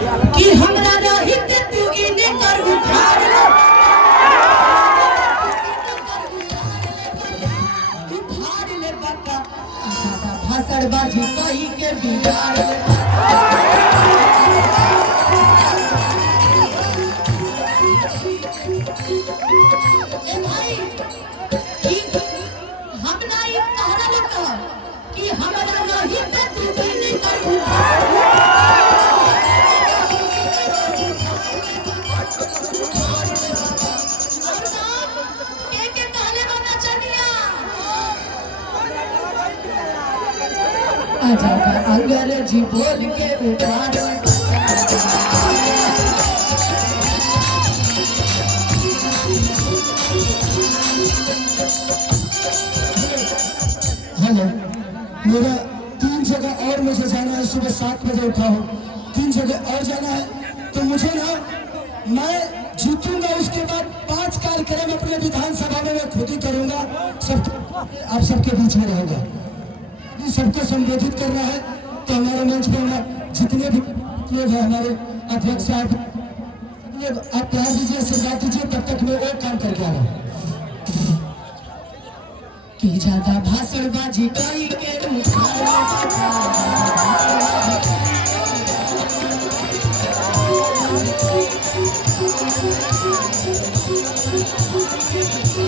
कि हमरा रहित तू इने कर उठाड़ ले, उठाड़ ले बका ज्यादा भाषणबाजी कही के बिगाड़ ले। ए भाई कि हमरा ई कहरा लगा कि हमरा रहित तू इने कर उठाड़ ले, आजा अंग्रेजी बोल के उठाड़ हेलो, मेरा 3 जगह और मुझे जाना है। सुबह 7 बजे उठा हूँ, 3 जगह और जाना है। तो मुझे ना, मैं जीतूंगा उसके बाद 5 कार्यक्रम अपने विधानसभा में मैं खुद ही करूंगा। आप सबके बीच में रहूंगा, सबको संबोधित करना है। तो हमारे मंच पर जितने भी लोग हैं, हमारे अध्यक्ष साहब, आप प्यार दीजिए, आशीर्वाद दीजिए, तब तक मैं और काम करके आ रहा हूँ। कि ज्यादा भाषणबाजी कही के उठाड़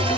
ले।